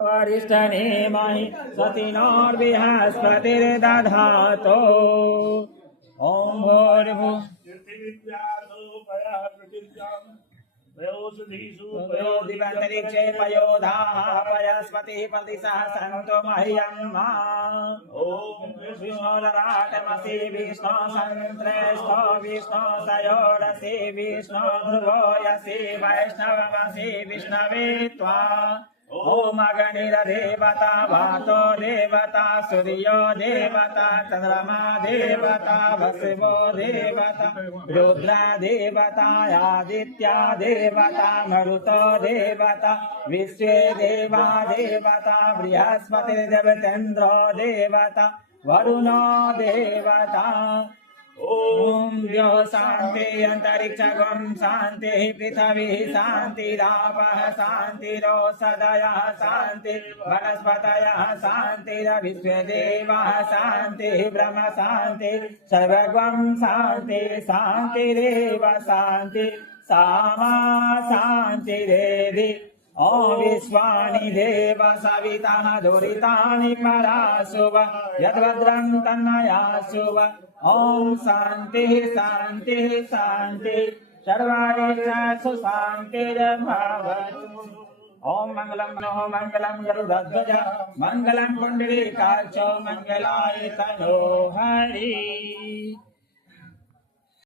वरिष्ठनेमहि स्वस्तिनोर्बृहस्पतिर्दधातु। ॐ भूर्भुवः दिवन्तरिक्षे पयोधाः पयस्पतिः प्रतिशः सन्तो मह्यम्। ॐ विष्णोदराटमसि विष्णो सन्त्रेष्ठो विष्णो तयोरसि विष्णो ध्रुवो यसि वैष्णवमसि विष्णवे त्वा। ओम अग्निर्देवता वातो देवता सूर्यो देवता चंद्रमा देवता वसुवो देवता रुद्रा देवता आदित्या देवता मरुतो देवता विश्वे देवा देवता बृहस्पतिर्देवतेन्द्रो देवता वरुणो देवता। ओम द्यो शांति अंतरिक्षगम शांति पृथ्वी शांतिरापः शांतिरोषधयः शांति वनस्पतयः शांतिर्विश्वदेवाः शांति ब्रह्म शांति सर्वगम शांति शांतिरेव शांति सामा शांतिरेधि। ओम विश्वानि देव सविता दुरितानि पराशुभ यद्भद्रं तन्मयाशुभ। ओम शांति शांति शांति सर्वाणि शांतिर्भवतु। ओम मंगलम नमो मंगलम गरुड़ध्वज मंगलम पुंडरीकाक्षो मंगलाय तनोहरि।